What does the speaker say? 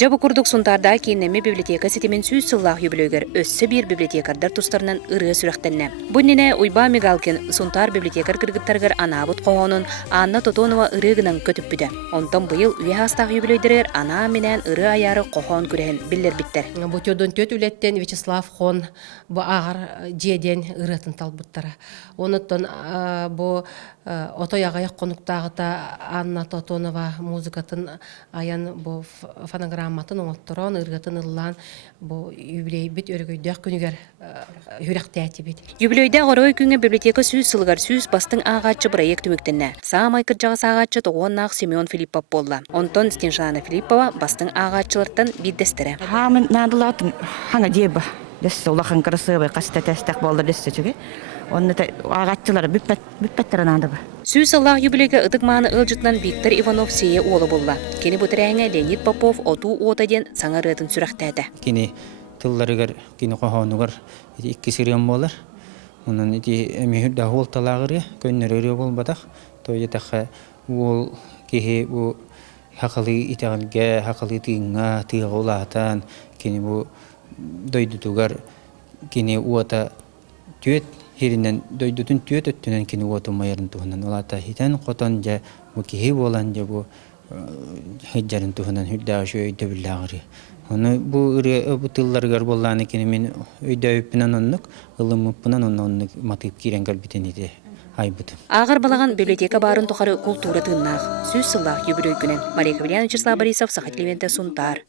Жабы курдук сунтарда кейіннеме библиотека сетемен сүйіз сыллах юбилейгер өссі бір библиотекардар тустарынан ырығы сүрәқтенне. Бұннене Уйба Мигалкин сунтар библиотекар кыргыттаргар анабыт қоғонын Анна Тотонова ырығынан көтіп бүді. Онтан бұйыл үйе астақ юбилейдерер ана менен ыры аяры қоғон көреген білдер біттер. Бұтёдон төт үлеттен Вячеслав Хон бұ ағар жеден ыратын талбыттара. Оныттан бұ отой ағаяқ қонуқтағыта Анна Тотонова музыкатын аян бұ фонограмматын оңоттырон, ыргатын ыллан бұ юбилей бит өргөйдәк күнігер хүрәқті әті бит. Юбилейде ғорой күнге библиотека сүйіз сылғар сүйіз бастың ағатчы проект үміктінне. Саамай кыржағыс ағатчы тоғуаннақ Семен Филиппов болла. Онтон Стеншана Филиппова бастың ағатчылардан биддестірі. Хамын надылатын хана деба. Дессе улахан красивый каста тестак болды дессе чуге. Онны агатчылар бүппеттер надыба. Сүйіз Аллах юбилейге ытык мааны ылжытнан Виктор Иванов сие олы болла. Кені бұтырәңе Леонид Попов оту отаден саңарытын сүрәқтәді. Кені тылларыгар, кені қоғанугар икки сирен болар. Онын әмейірді ол талағыры көннері болбадақ. Той етаққа ол кеге бұл хақылы итағылға, хақылы тыйынға, тыйға олатан, кені бұл дойдутугар, кені уата түйет, херінен дойдутун түйет өттінен кені уату майырын туғынан. Олата хитен қотан жа бұл кеге болан жа бұл хеджарын туғынан хүрді ашы өйді білағыры. Оны бұл тылларыгар болланы кені мен өйді өппінен оннық, ылым өппінен оннық матып керен кәлбітен еді. Ағыр балаған библиотека барын тұқары культура тыңнақ. Сүйіз сыллақ юбилей күнен. Мария Кавельян, Вячеслав Борисов, Сахат Левенте, Сунтар.